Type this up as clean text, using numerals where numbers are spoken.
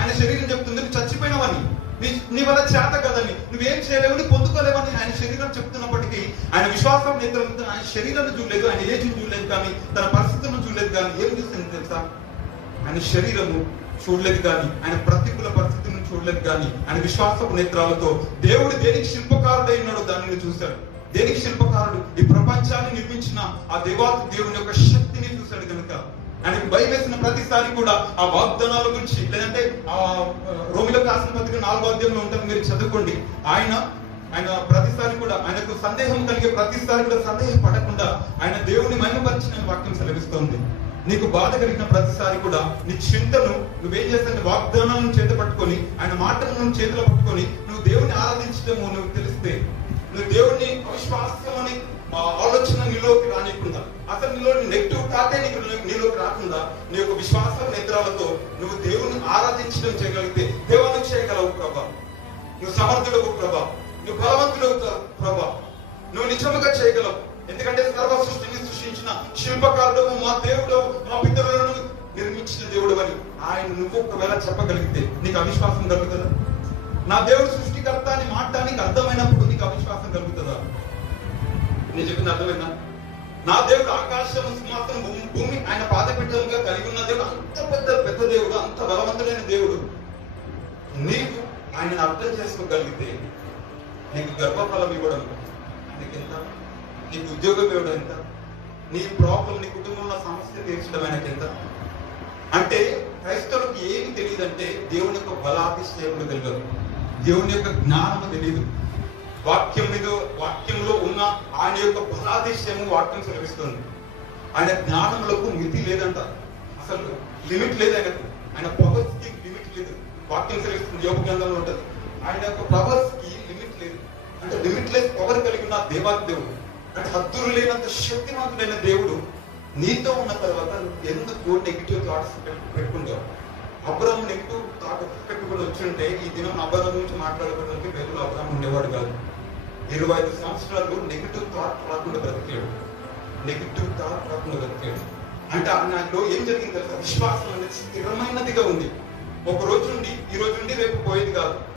ఆయన శరీరం చెప్తుంది నువ్వు చచ్చిపోయినవని, నీ వల్ల చేత కదని, నువ్వేం చేయలేవని, పొందుకోలేవని ఆయన శరీరం చెప్తున్నప్పటికీ ఆయన విశ్వాసం నేత్రంతో ఆయన శరీరాన్ని చూడలేదు, ఆయన ఏజ్ని చూడలేదు, కానీ తన పరిస్థితులను చూడలేదు, కానీ ఏం చూస్తుంది తెలుసా? ఆయన శరీరము చూడలేదు కానీ, ఆయన ప్రతికూల పరిస్థితులను చూడలేదు కానీ, ఆయన విశ్వాసపు నేత్రాలతో దేవుడు దేనికి శిల్పకారుడై ఉన్నాడో దానిని చూశాడు. దేనికి శిల్పకారుడు? ఈ ప్రపంచాన్ని నిర్మించిన ఆ దేవుని యొక్క శక్తిని చూశాడు కనుక ఆయనకు భయం వేసిన ప్రతిసారి కూడా ఆ వాగ్దానాల గురించి, లేదంటే ఆ రోమిలకు రాసిన పత్రిక 4వ అధ్యాయంలో ఉంటుంది, మీరు చదువుకోండి. ఆయన ప్రతిసారి కూడా ఆయనకు సందేహం కలిగే ప్రతిసారి కూడా సందేహపడకుండా ఆయన దేవుని మహిమపరిచిన వాక్యం సెలవిస్తోంది. నీకు బాధ కలిగిన ప్రతిసారి కూడా నీ చింతను నువ్వేం చేస్తావు? వాగ్దానాలను చేత పట్టుకొని, ఆయన మాటలను చేతిలో పట్టుకొని నువ్వు దేవుని ఆరాధించడము నువ్వు తెలిస్తే, నువ్వు దేవుడిని అవిశ్వాసం అని ఆలోచన నీలోకి రానికుండా, అసలు నీలో నెగిటివ్ థాటే నీలోకి రాకుండా, నీ యొక్క విశ్వాస నేత్రాలతో నువ్వు దేవుని ఆరాధించడం చేయగలిగితే, దేవాన్ని చేయగలవు ప్రభా, నువ్వు సమర్థుడవు ప్రభా, నువ్వు బలవంతుడవు ప్రభా, నువ్వు నిజముగా చేయగలవు. ఎందుకంటే సర్వ సృష్టిని సృష్టించిన శిల్పకారుడు మా దేవుడు, మా పితరులను నిర్మించిన దేవుడు అని ఆయన నువ్వు ఒకవేళ చెప్పగలిగితే నీకు అవిశ్వాసం కలుగుతుందా? నా దేవుడు సృష్టికర్త అని మాట్లాడానికి అర్థమైనప్పుడు నీకు అవిశ్వాసం కలుగుతుందా? నేను చెప్పింది అర్థమైనా? నా దేవుడు ఆకాశం సింహాసనం భూమి ఆయన పాదపీఠంగా కలిగి ఉన్న దేవుడు, అంత పెద్ద దేవుడు, అంత బలవంతుడైన దేవుడు. నీకు ఆయనను అర్థం చేసుకోగలిగితే నీకు గర్భఫలం ఇవ్వడం ఆయనకెంత, నీకు ఉద్యోగం ఇవ్వడం ఎంత, నీ ప్రాబ్లం, నీ కుటుంబంలో సమస్య తీర్చడం ఆయనకెంత. అంటే క్రైస్తవులకు ఏమి తెలియదంటే దేవుని యొక్క బలాతిశయములు తెలియదు, దేవుని యొక్క జ్ఞానము తెలియదు. వాక్యంలో ఉన్న ఆయన యొక్క బలాతిశయము వాక్యం సెలవిస్తుంది. ఆయన జ్ఞానములకు మితి లేదంట, అసలు లిమిట్ లేదు ఆయనకు. ఆయన పవర్స్ కి లిమిట్ లేదు. వాక్యం సెలవిస్తుంది, యోగ గ్రంథంలో ఉంటుంది. ఆయన యొక్క పవర్స్ కి లిమిట్ లేదు. అంటే లిమిట్లెస్ పవర్ కలిగిన దేవాది దేవుడు, అంటే హద్దులు లేనంత శక్తివంతుడైన దేవుడు నీతో ఉన్న తర్వాత ఎందుకు నెగిటివ్ థాట్స్ పెట్టుకుంటావు? అబ్రాహాం నెగిటివ్ థాట్ పెట్టుకుని వచ్చి ఈ దినం అబ్రాహాం గురించి మాట్లాడుకోవడానికి బైబిల్ అబ్రాహాం ఉండేవాడు కాదు. 25 సంవత్సరాలు నెగిటివ్ థాట్ రాకుండా బ్రతికాడు. అంటే ఆయనలో ఏం జరిగింది తెలుసా? విశ్వాసం అనేది స్థిరమైనదిగా ఉంది. ఒక రోజు నుండి ఈ రోజు నుండి రేపు పోయేది కాదు.